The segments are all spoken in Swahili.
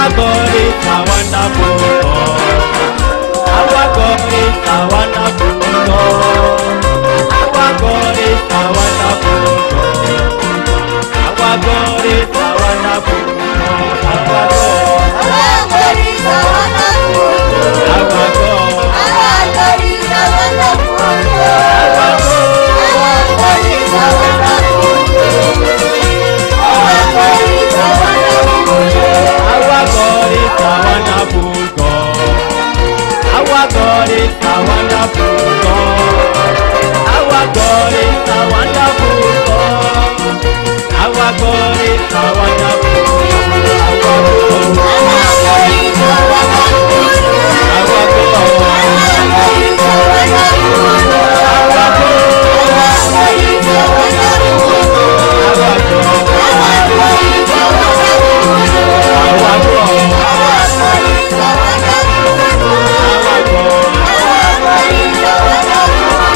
Our God is a wonderful God. Our God is a wonderful God. Our God is a wonderful God. Our God is a wonderful God. Our God is a wonderful God. Our God is a wonderful God. Our God is a wonderful God. Our God is a wonderful God. Our God is a wonderful God. Our God is a wonderful God. Our God is a wonderful God. Our God is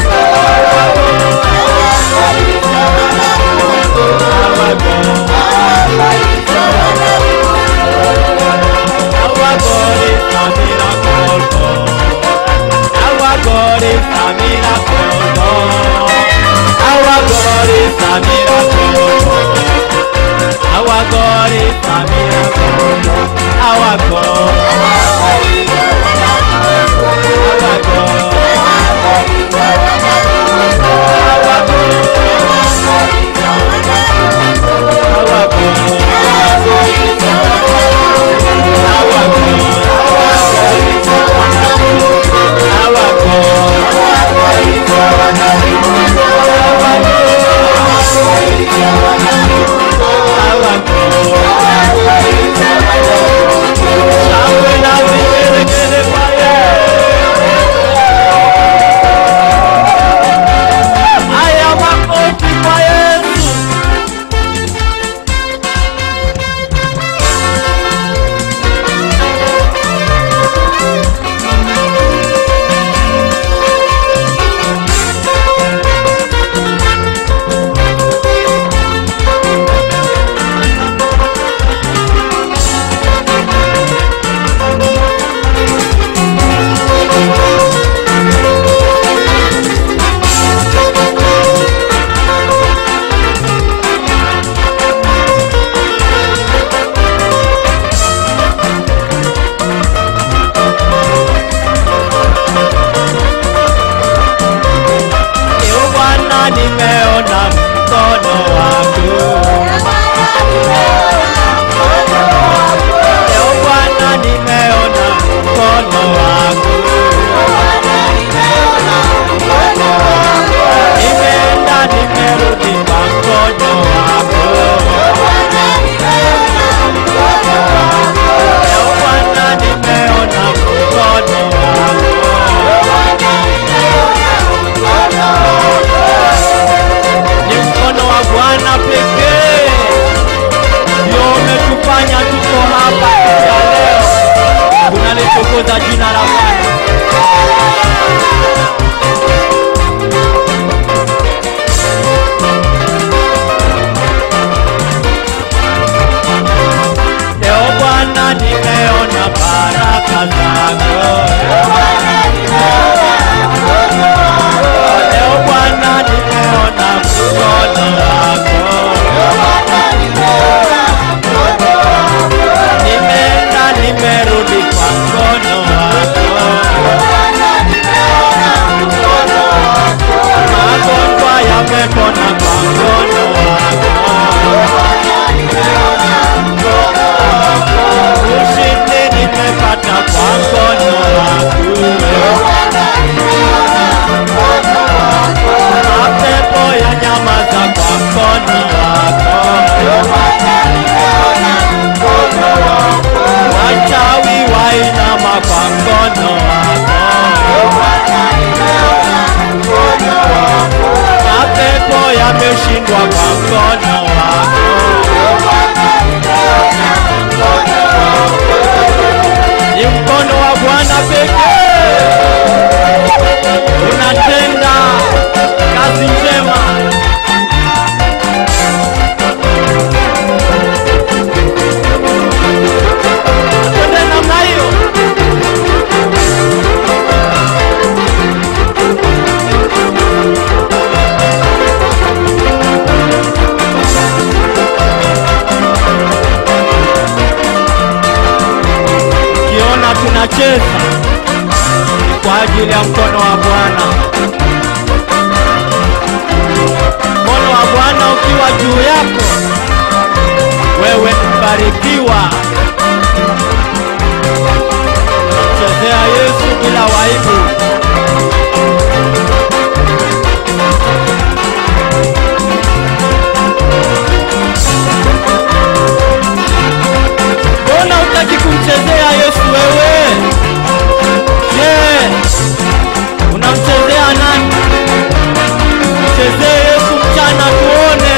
a wonderful God. Our God is a wonderful God. Our God is a wonderful God. Our God is a wonderful God. Our God is a wonderful God. Our God is a wonderful Tunalitukuza jina la Bwana. Leo Bwana nimeona baraka zako. Leo Bwana nimeona mkono wako. Nimeenda nimerudi kwa mkono wako. Magonjwa yamepona kwa mkono wako. Ushindi nimepata kwa mkono tunacheza kwa ajili ya mkono wa Bwana. Mkono wa Bwana ukiwa juu yako, wewe mbarikiwa. Chezea Yesu bila waibu. Mbona hutaki kumchezea Yesu wewe? Je, unamchezea nani? Chezea Yesu mchana tuone.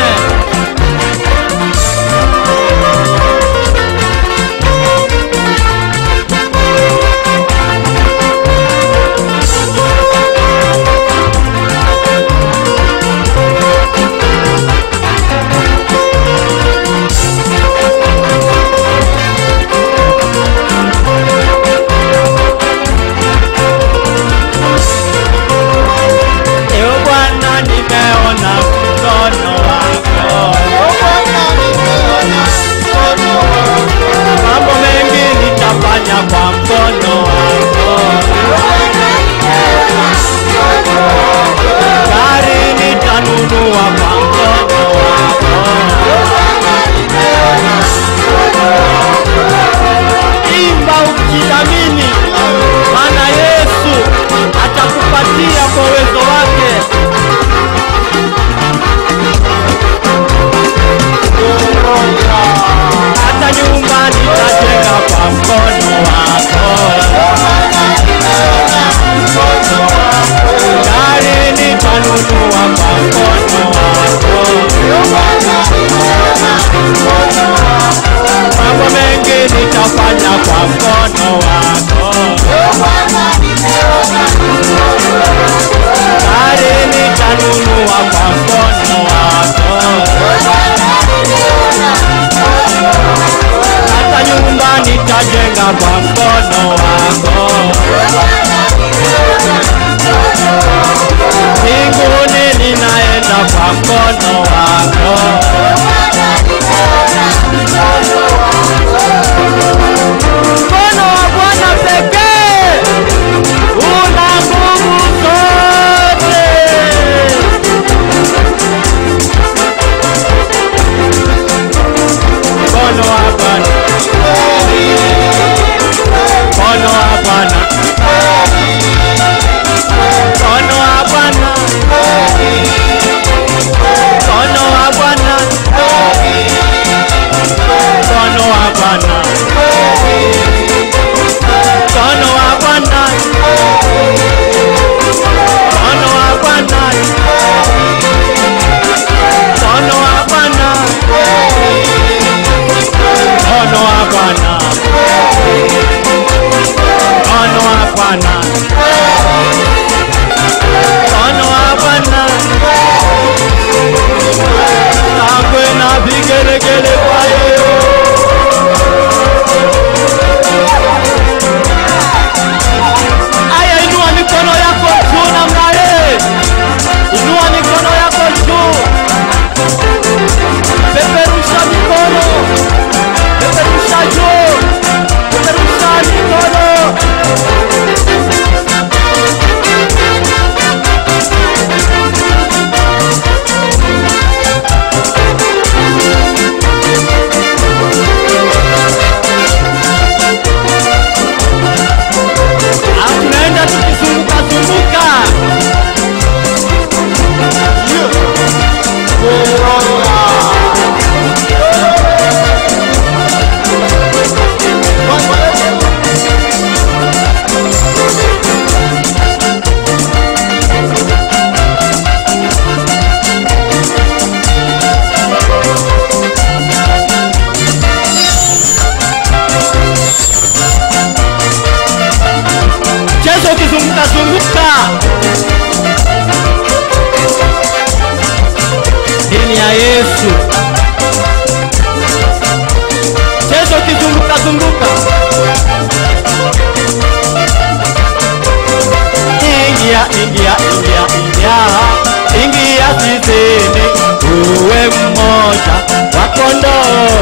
Zunguka dini ya Yesu. Chezo kizunguka zunguka. Ingia zizini uwe mmoja wa kondoo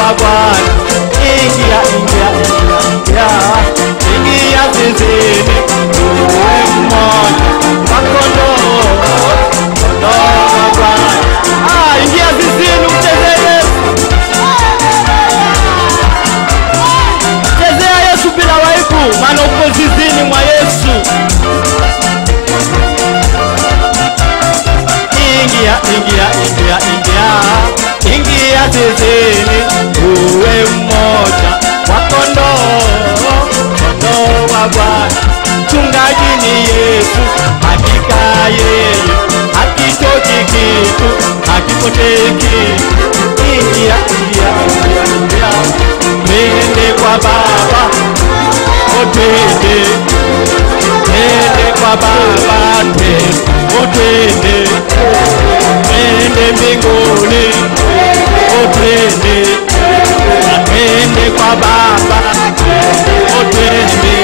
wa Bwana. Ingia uteki. Ingia, ingia, ingia, ingia. Twende kwa Baba, twende. Twende kwa Baba, twende. Twende mbinguni, twende. Twende kwa Baba, twende.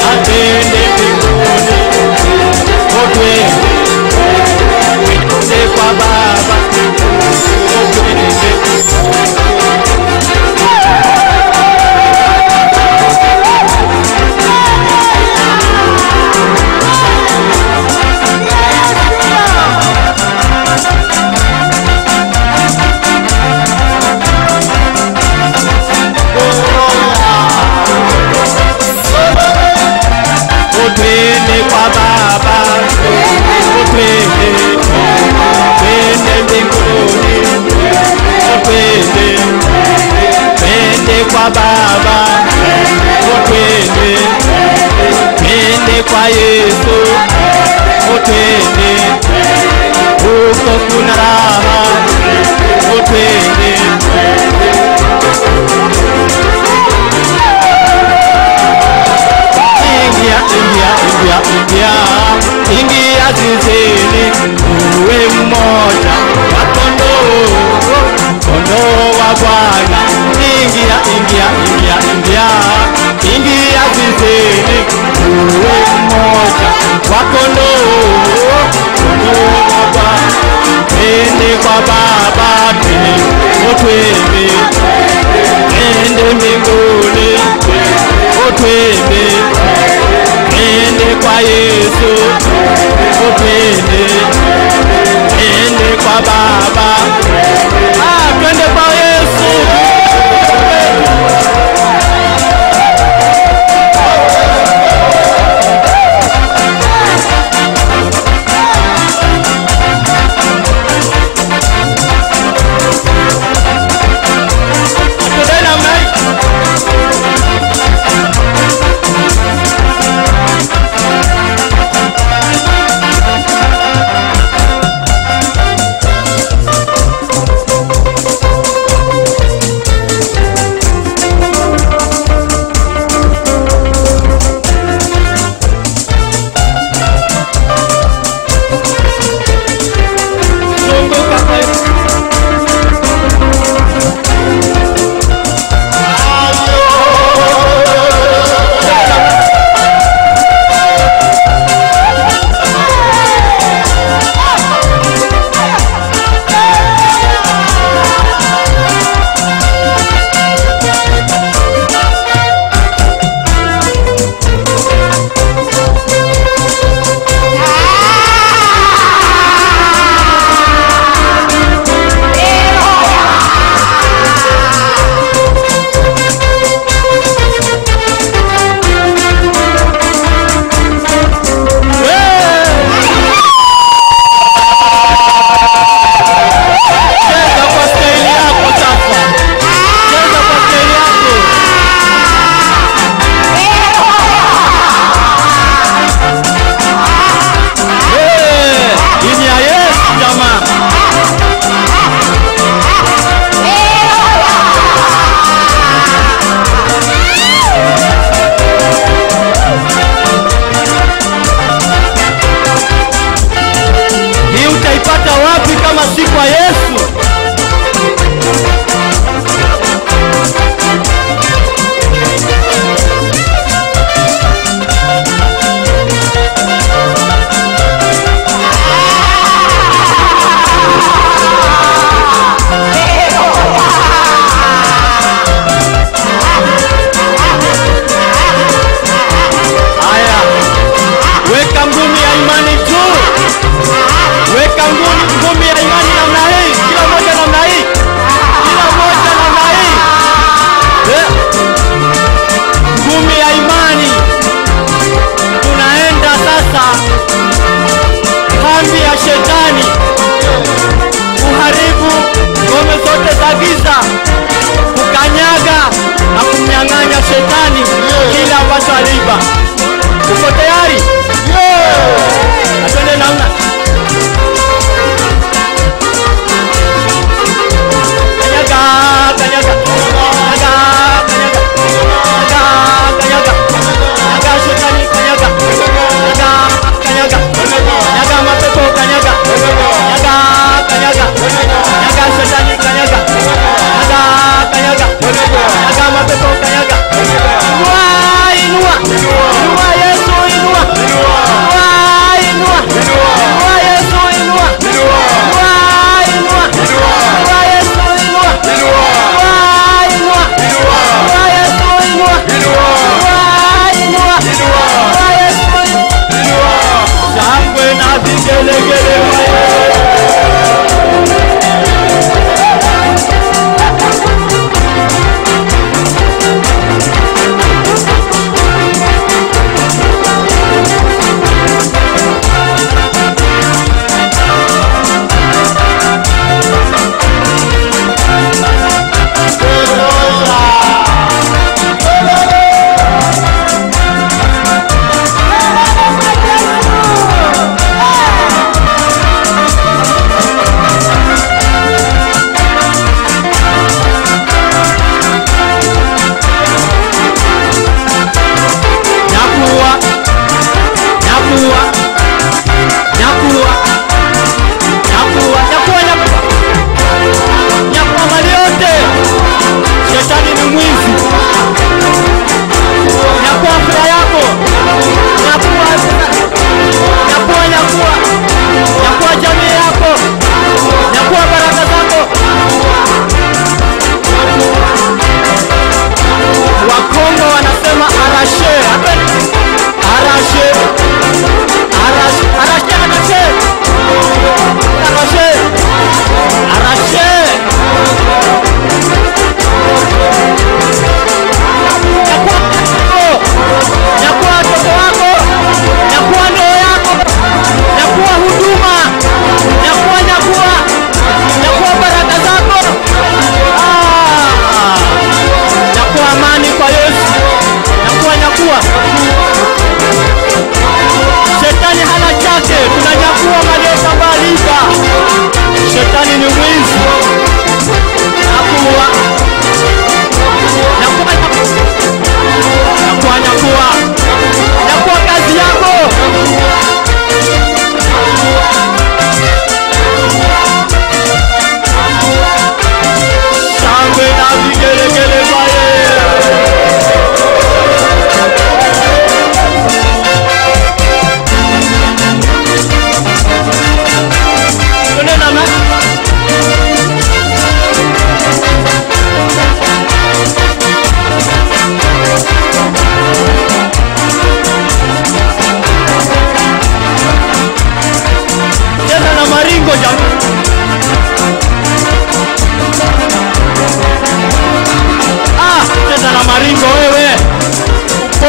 Twende mbinguni, twende. Twende kwa Baba, twende. Twende kwa Baba, twende. Twende mbinguni, twende. Twende kwa Baba, twende. Twende kwa Yesu, twende. Huko kuna raha, twende. Ingia, ingia, ingia, ingia. Ingia zizini, uwe mmoja wa kondoo, kondoo wa Bwana. Ingia, ingia, ingia, ingia. Ingia zizini, uwe mmoja wa kondoo,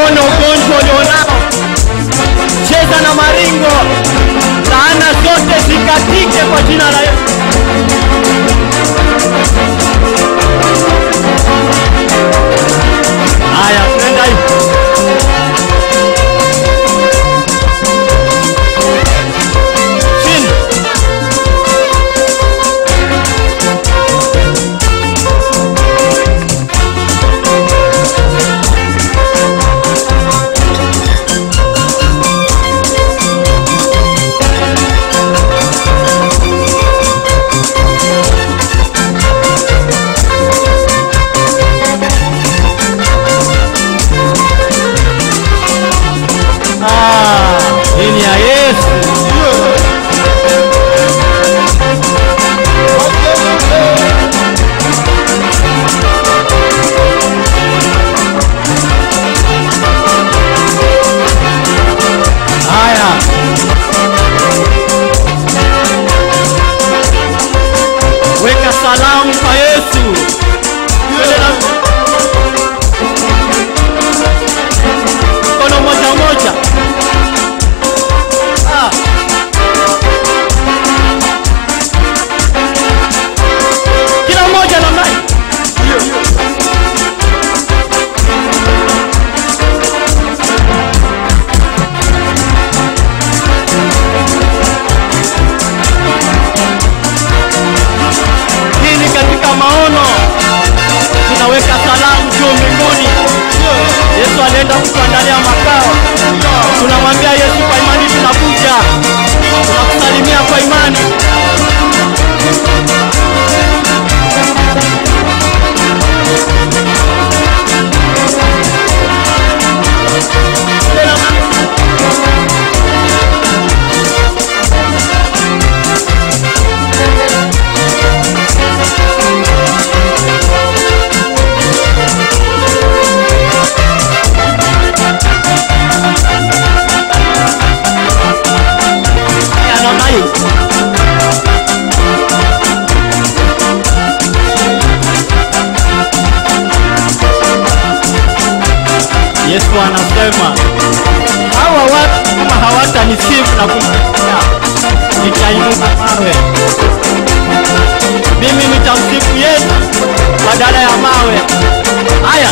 upone ugonjwa ulionao. Cheza na maringo, laana zote zikatike kwa jina la Yesu. Haya, twenda hivi. Yesu anasema hawa watu kama hawatanisifu na kumsikia, nitainuka mawe. Mimi nitamsifu Yesu badala ya mawe. Haya,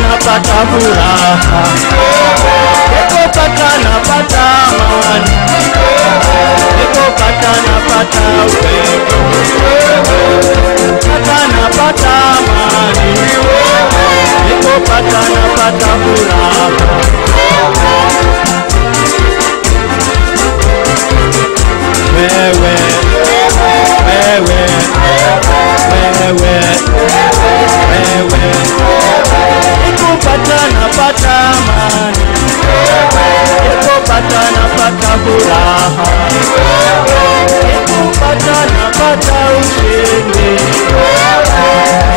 napata furaha, nikopata napata amani, nikopata napata upendo, napata amani, nikopata napata furaha. Wewe, wewe, wewe, wewe, nikopata napata amani, nikopata napata furaha, nikopata napata ushindi,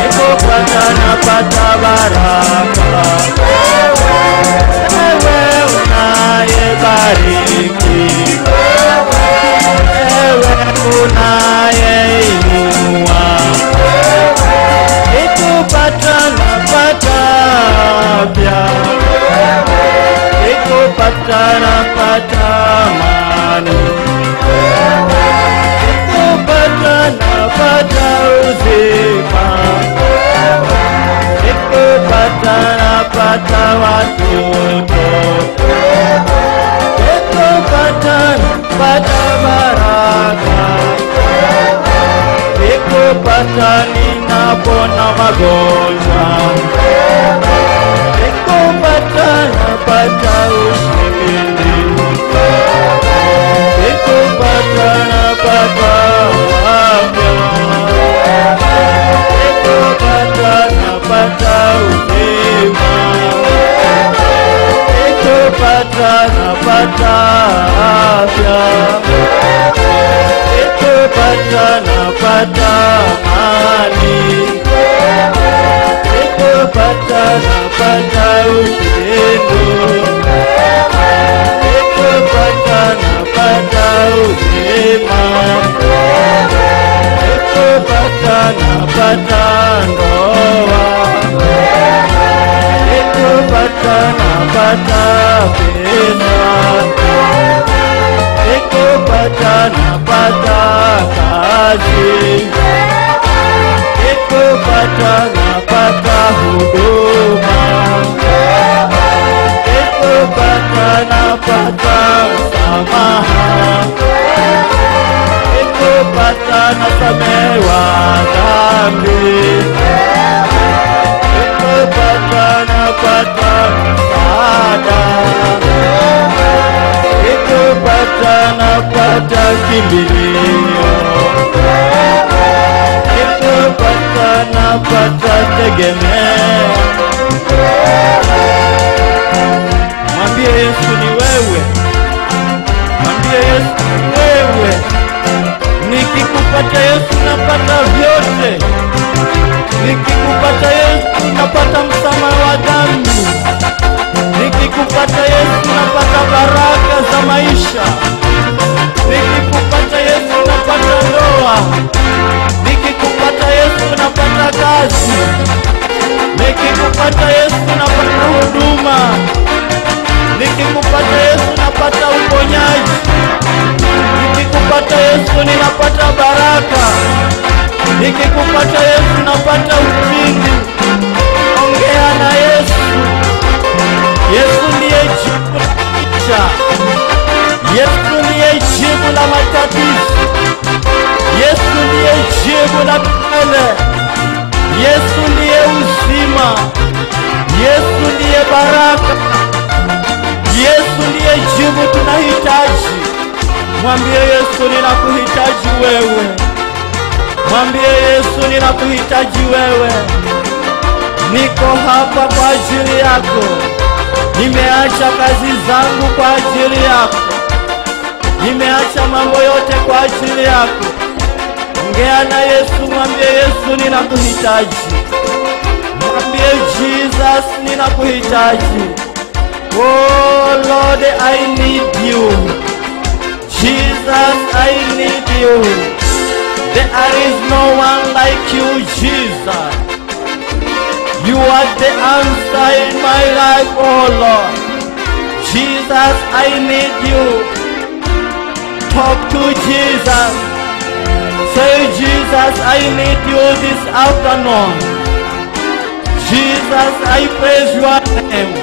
nikopata napata baraka. nikikupata ninapona magonjwa, nikikupata napata ushindi, nikikupata napata afya, nikikupata napata uzima, nikikupata napata afya, nikikupata napata amani, nikikupata napata upendo, nikikupata napata uzima, nikikupata napata ndoa, nikikupata napata pesa, nikikupata napata kazi, nikikupata napata huduma, nikikupata napata msamaha, nikikupata nasamehewa dhambi, nikikupata napata msaada, nikikupata napata kimbilio, nikikupata napata tegemeo. Mwambie Yesu ni wewe, mwambie Yesu ni wewe. Nikikupata Yesu napata vyote, nikikupata Yesu napata msamaha wa dhambi, nikikupata Yesu napata baraka za maisha, nikikupata Yesu napata ndoa, nikikupata Yesu napata kazi, nikikupata Yesu napata huduma, nikikupata Yesu napata uponyaji, nikikupata Yesu ninapata baraka, nikikupata Yesu napata ushindi. Ongea na Yesu. Yesu ndiye jibu la maisha, Yesu ndiye jibu la matatizo, Yesu ndiye jibu la milele, Yesu ndiye uzima, Yesu ndiye baraka, Yesu ndiye jibu tunahitaji. Mwambie Yesu ninakuhitaji wewe, mwambie Yesu ninakuhitaji wewe. Niko hapa kwa ajili yako, nimeacha kazi zangu kwa ajili yako, nimeacha mambo yote kwa ajili yako. Ongea na Yesu, mwambie Yesu ninakuhitaji, mwambie Jesus ninakuhitaji. Oh Lord, I need you. Jesus, I need you. There is no one like you, Jesus. You are the answer in my life, oh Lord. Jesus, I need you. Talk to Jesus. Say, Jesus, I need you this afternoon. Jesus, I praise your name.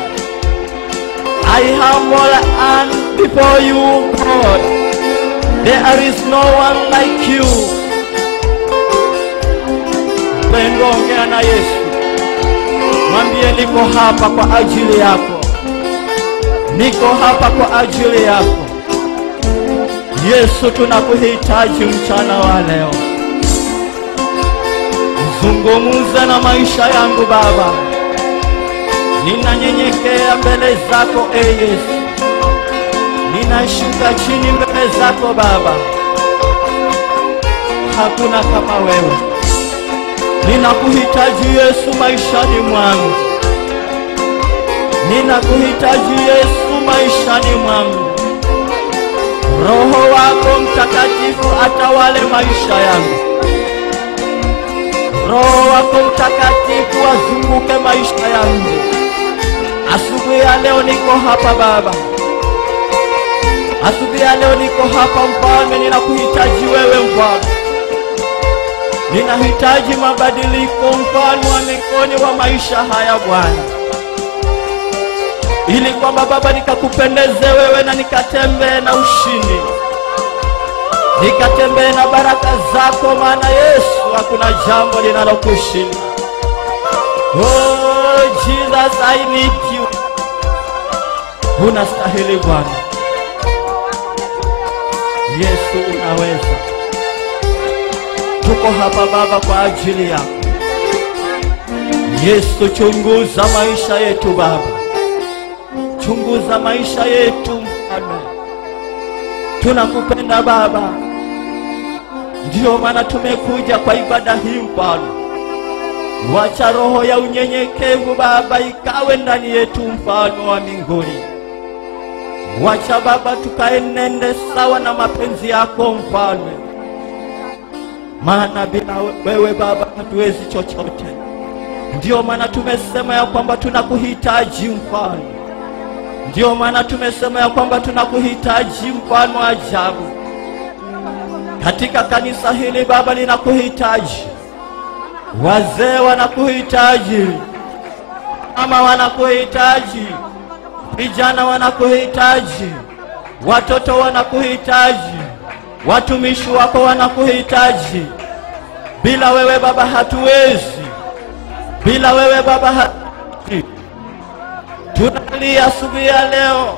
I humble and before you, God. There is no one like you. Pendo, ongea na Yesu. Mwambie niko hapa kwa ajili yako, niko hapa kwa ajili yako. Yesu tunakuhitaji mchana wa leo. Zungumza na maisha yangu Baba. Ninanyenyekea mbele zako Yesu. Ninashuka chini mbele zako Baba. Hakuna kama wewe. Ninakuhitaji Yesu maishani mwangu. Ninakuhitaji Yesu maishani mwangu. Roho wako Mtakatifu atawale maisha yangu. Roho wako Mtakatifu azunguke maisha yangu. Asubuhi ya leo niko hapa Baba. Asubuhi ya leo niko hapa Mfalme, ninakuhitaji wewe Mfalme. Ninahitaji mabadiliko Mfalme wa mbinguni wa maisha haya Bwana. Ili kwamba Baba nikakupendeze wewe na nikatembee na ushindi. Nikatembee na baraka zako maana Yesu hakuna jambo linalokushinda. Oh Jesus, I need you. Unastahili Bwana. Yesu unaweza. Tuko hapa Baba kwa ajili yako. Yesu, chunguza maisha yetu Baba. Chunguza maisha yetu Mfalme. Tunakupenda Baba. Ndio maana tumekuja kwa ibada hii Mfalme. Wacha roho ya unyenyekevu Baba ikawe ndani yetu Mfalme wa mbinguni. Wacha Baba tukaenende sawa na mapenzi yako Mfalme. Maana bila wewe Baba hatuwezi chochote. Ndio maana tumesema ya kwamba tunakuhitaji Mfalme. Ndio maana tumesema ya kwamba tunakuhitaji Mfalme wa ajabu. Katika kanisa hili Baba linakuhitaji. Wazee wanakuhitaji. Mama wanakuhitaji. Vijana wanakuhitaji. Watoto wanakuhitaji. Watumishi wako wanakuhitaji. Bila wewe Baba hatuwezi. Bila wewe Baba hatuwezi. Tunalia asubuhi ya leo.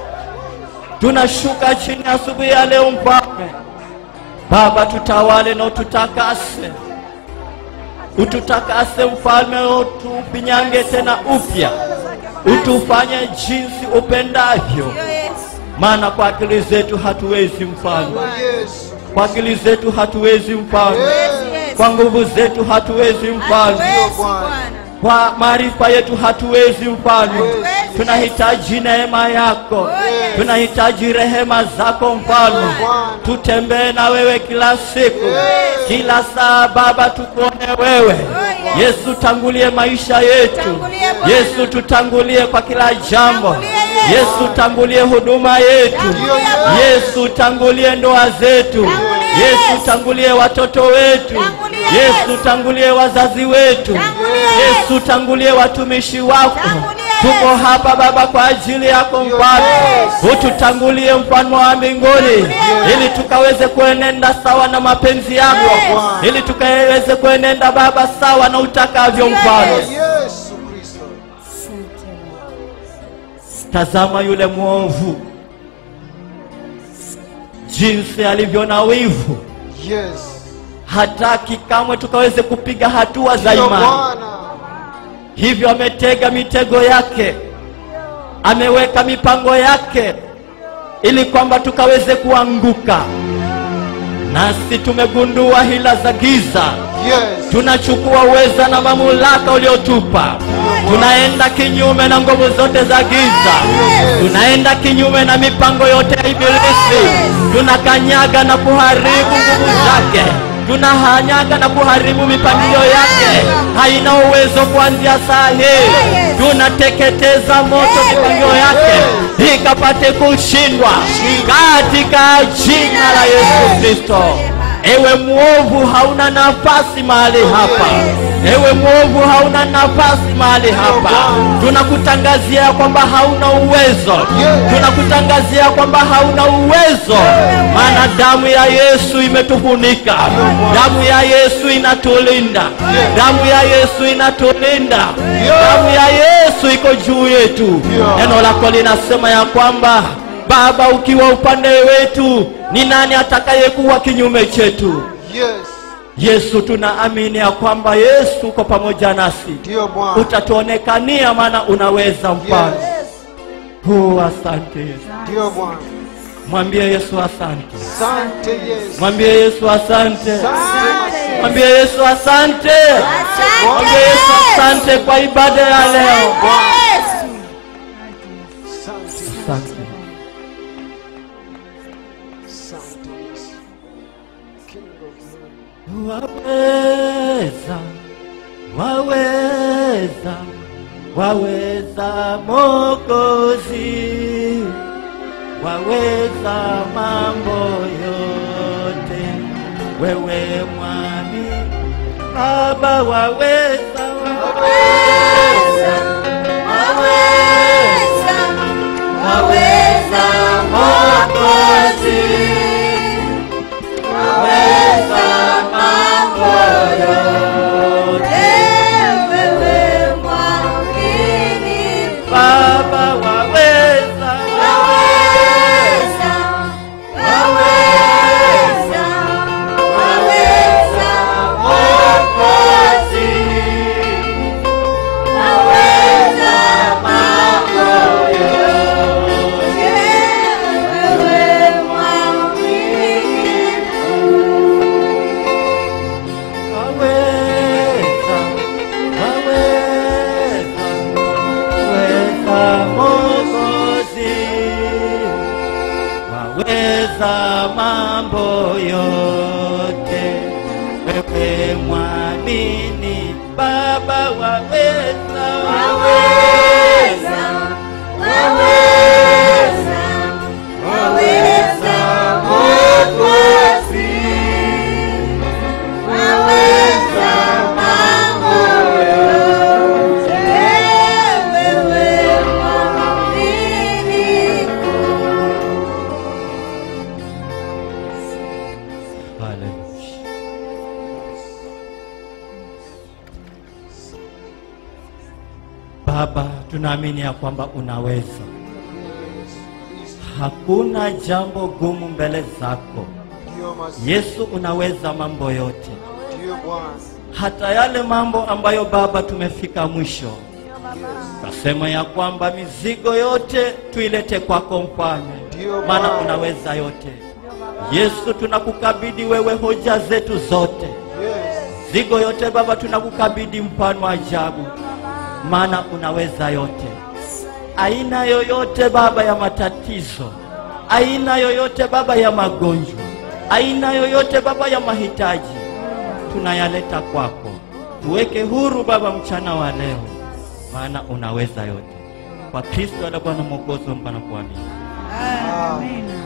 Tunashuka chini asubuhi ya leo Mfalme. Baba tutawale na ututakase. Ututakase Mfalme, utupinyange tena upya. Utufanye jinsi upendavyo. Maana kwa akili zetu hatuwezi Mfalme. Kwa akili zetu hatuwezi Mfalme. Kwa nguvu zetu hatuwezi Mfalme. Kwa maarifa yetu hatuwezi Mfalme. Tunahitaji neema yako. Tunahitaji rehema zako Mfalme. Tutembee na wewe kila siku. Kila saa Baba tukuone wewe. Yesu tangulie maisha yetu. Yesu tutangulie kwa kila jambo. Yesu tangulie huduma yetu. Yesu tangulie ndoa zetu. Yesu tangulie watoto wetu. Yesu tangulie wazazi wetu. Yesu tangulie watumishi wako. Tuko hapa Baba kwa ajili yako Mfalme. Ututangulie Mfalme wa mbinguni, ili tukaweze kuenenda sawa na mapenzi yako. Ili tukaweze kuenenda Baba sawa na utakavyo Mfalme. Tazama yule mwovu jinsi alivyo na wivu. Hataki kamwe tukaweze kupiga hatua za imani. Hivyo ametega mitego yake. Ameweka mipango yake ili kwamba tukaweze kuanguka. Nasi tumegundua hila za giza. Tunachukua uweza na mamlaka uliotupa. Tunaenda kinyume na nguvu zote za giza. Tunaenda kinyume na mipango yote ya ibilisi. Tunakanyaga na kuharibu nguvu zake. Tunahanyaga na kuharibu mipangilio yake. Haina uwezo kuanzia saa hii. Tunateketeza moto mipangilio yake ikapate kushindwa katika jina la Yesu Kristo. Ewe mwovu hauna nafasi mahali hapa. Ewe mwovu hauna nafasi mahali hapa. Tunakutangazia kwamba hauna uwezo. Tunakutangazia kwamba hauna uwezo. Maana damu ya Yesu imetufunika. Damu ya Yesu inatulinda. Damu ya Yesu inatulinda. Damu ya Yesu iko juu yetu. Neno lako linasema ya kwamba Baba ukiwa upande wetu, ni nani atakayekuwa kinyume chetu? Yesu, tunaamini ya kwamba Yesu uko pamoja nasi. Utatuonekania maana unaweza Mfalme. Asante Yesu. Mwambie Yesu asante. Mwambie Yesu asante. Mwambie Yesu asante. Mwambie Yesu asante kwa ibada ya leo. Asante. Waweza, waweza, waweza Mwokozi, waweza mambo yote, wewe mwami Baba, waweza, waweza, waweza, waweza Mwokozi, waweza mambo yote. mambo yote, wewe mwamini Baba waweza, waweza, waweza, waweza Mwokozi, waweza mambo yote, wewe mwaminifu. Hallelujah. Baba, tunaamini ya kwamba unaweza. Hakuna jambo gumu mbele zako. Yesu, unaweza mambo yote. Hata yale mambo ambayo Baba tumefika mwisho, nasema ya kwamba mizigo yote tuilete kwako Mfalme, maana unaweza yote. Yesu, tunakukabidhi wewe hoja zetu zote. Mizigo yote Baba tunakukabidhi, Mfalme wa ajabu, maana unaweza yote. Aina yoyote Baba ya matatizo, aina yoyote Baba ya magonjwa, aina yoyote Baba ya mahitaji, tunayaleta kwako. Tuweke huru Baba mchana wa leo, maana unaweza yote. Kwa Kristo ala Bwana Mwokozi mpana kuamini. Amen.